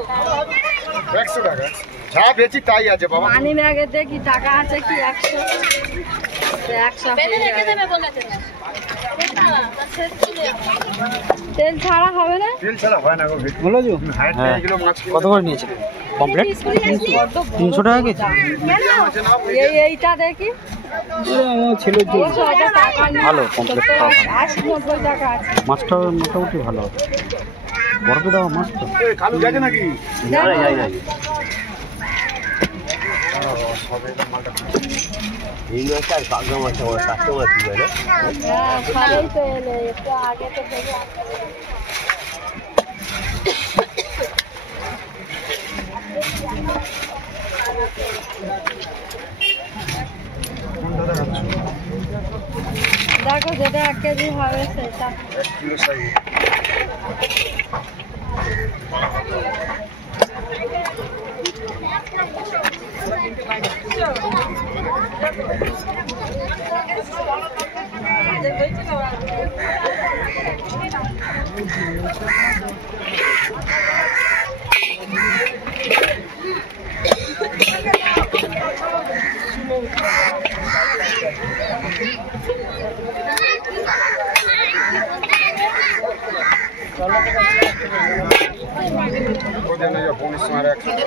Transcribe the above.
100 টাকা যা বেচি তাই আছে বাবা। মানি ব্যাগে দেখি টাকা আছে কি 100 তেল ছাড়া হবে না? তেল ছাড়া হয় না গো। বলো যে কত করে নিয়েছে কমপ্লিট? 300 টাকা কেজি। এইটা দেখি আমার ছেলের জন্য ভালো কমপ্লিট খাওয়া। 80-90 টাকা আছে। মাছটা মোটামুটি ভালো। বরফে দেওয়া মাছ তো কালু গেছে নাকি? যাই এই মাছটা আর কাঁকড়া মাছটা আমার কাস্টমার কি বলে ভালোই তো এলো, একটু আগে তো ভেবে দেখো যেটা 1 কেজি হবে সেটা 1 কিলো সাইজ। ওদের না 19 আর 100